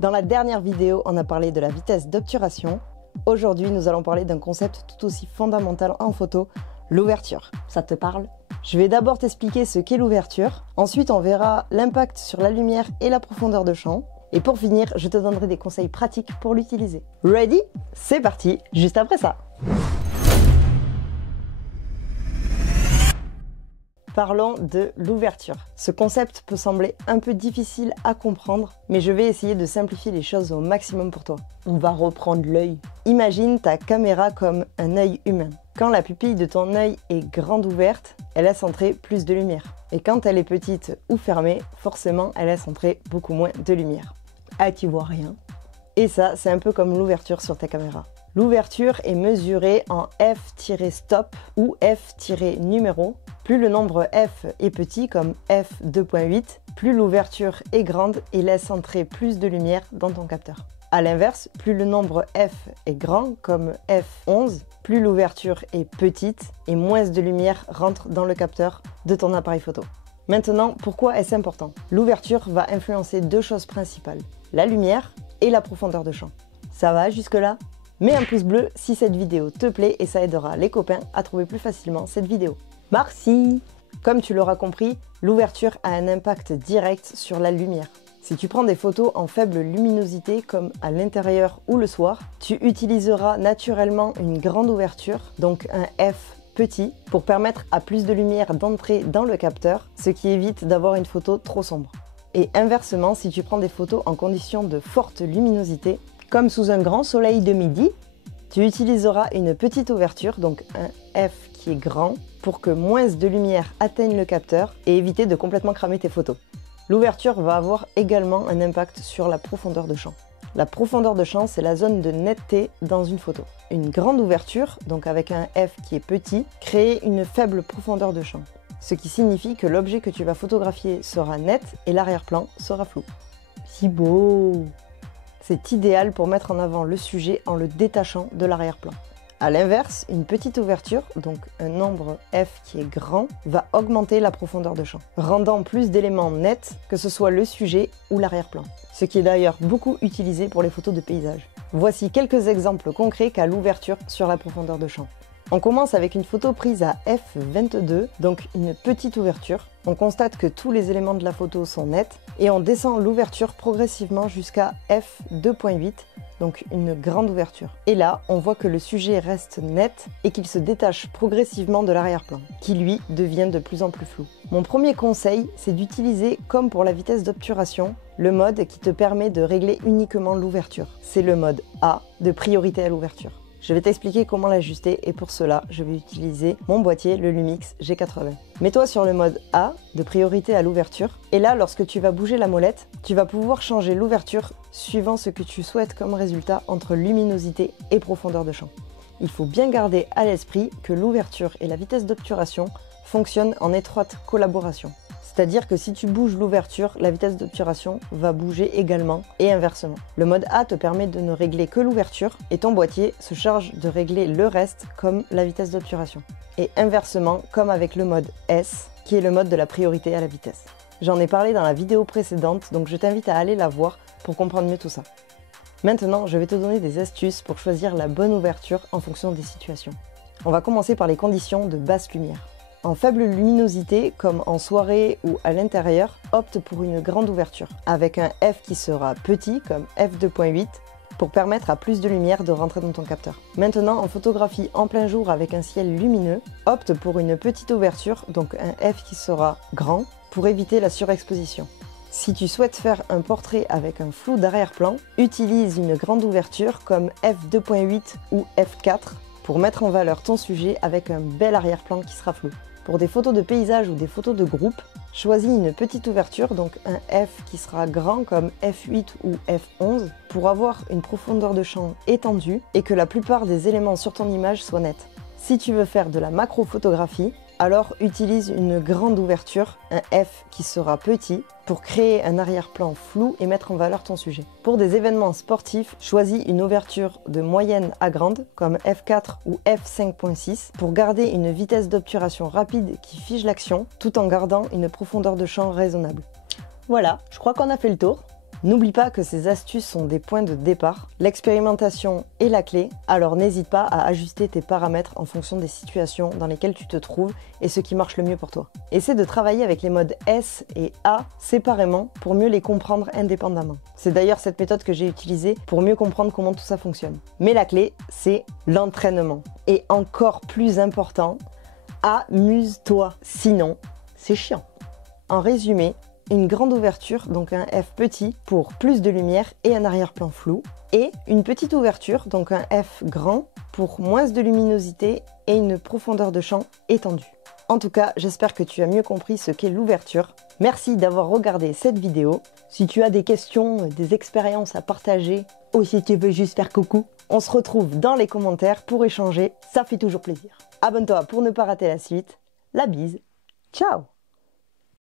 Dans la dernière vidéo, on a parlé de la vitesse d'obturation. Aujourd'hui, nous allons parler d'un concept tout aussi fondamental en photo, l'ouverture. Ça te parle? Je vais d'abord t'expliquer ce qu'est l'ouverture. Ensuite, on verra l'impact sur la lumière et la profondeur de champ. Et pour finir, je te donnerai des conseils pratiques pour l'utiliser. Ready? C'est parti, juste après ça. Parlons de l'ouverture. Ce concept peut sembler un peu difficile à comprendre, mais je vais essayer de simplifier les choses au maximum pour toi. On va reprendre l'œil. Imagine ta caméra comme un œil humain. Quand la pupille de ton œil est grande ouverte, elle laisse entrer plus de lumière. Et quand elle est petite ou fermée, forcément, elle laisse entrer beaucoup moins de lumière. Ah, tu vois rien. Et ça, c'est un peu comme l'ouverture sur ta caméra. L'ouverture est mesurée en f-stop ou f-numéro. Plus le nombre f est petit, comme f2.8, plus l'ouverture est grande et laisse entrer plus de lumière dans ton capteur. A l'inverse, plus le nombre f est grand, comme f11, plus l'ouverture est petite et moins de lumière rentre dans le capteur de ton appareil photo. Maintenant, pourquoi est-ce important? L'ouverture va influencer deux choses principales, la lumière et la profondeur de champ. Ça va jusque-là? Mets un pouce bleu si cette vidéo te plaît et ça aidera les copains à trouver plus facilement cette vidéo. Merci! Comme tu l'auras compris, l'ouverture a un impact direct sur la lumière. Si tu prends des photos en faible luminosité comme à l'intérieur ou le soir, tu utiliseras naturellement une grande ouverture, donc un f petit, pour permettre à plus de lumière d'entrer dans le capteur, ce qui évite d'avoir une photo trop sombre. Et inversement, si tu prends des photos en conditions de forte luminosité, comme sous un grand soleil de midi, tu utiliseras une petite ouverture, donc un f qui est grand, pour que moins de lumière atteigne le capteur et éviter de complètement cramer tes photos. L'ouverture va avoir également un impact sur la profondeur de champ. La profondeur de champ, c'est la zone de netteté dans une photo. Une grande ouverture, donc avec un f qui est petit, crée une faible profondeur de champ. Ce qui signifie que l'objet que tu vas photographier sera net et l'arrière-plan sera flou. Si beau! C'est idéal pour mettre en avant le sujet en le détachant de l'arrière-plan. A l'inverse, une petite ouverture, donc un nombre f qui est grand, va augmenter la profondeur de champ, rendant plus d'éléments nets, que ce soit le sujet ou l'arrière-plan. Ce qui est d'ailleurs beaucoup utilisé pour les photos de paysage. Voici quelques exemples concrets qu'a l'ouverture sur la profondeur de champ. On commence avec une photo prise à f22, donc une petite ouverture. On constate que tous les éléments de la photo sont nets et on descend l'ouverture progressivement jusqu'à f2.8, donc une grande ouverture. Et là, on voit que le sujet reste net et qu'il se détache progressivement de l'arrière-plan, qui lui devient de plus en plus flou. Mon premier conseil, c'est d'utiliser, comme pour la vitesse d'obturation, le mode qui te permet de régler uniquement l'ouverture. C'est le mode A, de priorité à l'ouverture. Je vais t'expliquer comment l'ajuster et pour cela, je vais utiliser mon boîtier, le Lumix G80. Mets-toi sur le mode A, de priorité à l'ouverture, et là, lorsque tu vas bouger la molette, tu vas pouvoir changer l'ouverture suivant ce que tu souhaites comme résultat entre luminosité et profondeur de champ. Il faut bien garder à l'esprit que l'ouverture et la vitesse d'obturation fonctionnent en étroite collaboration. C'est-à-dire que si tu bouges l'ouverture, la vitesse d'obturation va bouger également et inversement. Le mode A te permet de ne régler que l'ouverture et ton boîtier se charge de régler le reste comme la vitesse d'obturation. Et inversement comme avec le mode S qui est le mode de la priorité à la vitesse. J'en ai parlé dans la vidéo précédente donc je t'invite à aller la voir pour comprendre mieux tout ça. Maintenant je vais te donner des astuces pour choisir la bonne ouverture en fonction des situations. On va commencer par les conditions de basse lumière. En faible luminosité, comme en soirée ou à l'intérieur, opte pour une grande ouverture, avec un f qui sera petit, comme f2.8, pour permettre à plus de lumière de rentrer dans ton capteur. Maintenant, en photographie en plein jour avec un ciel lumineux, opte pour une petite ouverture, donc un f qui sera grand, pour éviter la surexposition. Si tu souhaites faire un portrait avec un flou d'arrière-plan, utilise une grande ouverture comme f2.8 ou f4 pour mettre en valeur ton sujet avec un bel arrière-plan qui sera flou. Pour des photos de paysage ou des photos de groupe, choisis une petite ouverture, donc un f qui sera grand comme f8 ou f11, pour avoir une profondeur de champ étendue et que la plupart des éléments sur ton image soient nets. Si tu veux faire de la macrophotographie, alors utilise une grande ouverture, un f qui sera petit, pour créer un arrière-plan flou et mettre en valeur ton sujet. Pour des événements sportifs, choisis une ouverture de moyenne à grande, comme f4 ou f5.6, pour garder une vitesse d'obturation rapide qui fige l'action, tout en gardant une profondeur de champ raisonnable. Voilà, je crois qu'on a fait le tour. N'oublie pas que ces astuces sont des points de départ. L'expérimentation est la clé, alors n'hésite pas à ajuster tes paramètres en fonction des situations dans lesquelles tu te trouves et ce qui marche le mieux pour toi. Essaie de travailler avec les modes S et A séparément pour mieux les comprendre indépendamment. C'est d'ailleurs cette méthode que j'ai utilisée pour mieux comprendre comment tout ça fonctionne. Mais la clé, c'est l'entraînement. Et encore plus important, amuse-toi, sinon c'est chiant. En résumé, une grande ouverture, donc un F petit pour plus de lumière et un arrière-plan flou, et une petite ouverture, donc un F grand pour moins de luminosité et une profondeur de champ étendue. En tout cas, j'espère que tu as mieux compris ce qu'est l'ouverture. Merci d'avoir regardé cette vidéo. Si tu as des questions, des expériences à partager, ou si tu veux juste faire coucou, on se retrouve dans les commentaires pour échanger, ça fait toujours plaisir. Abonne-toi pour ne pas rater la suite. La bise, ciao!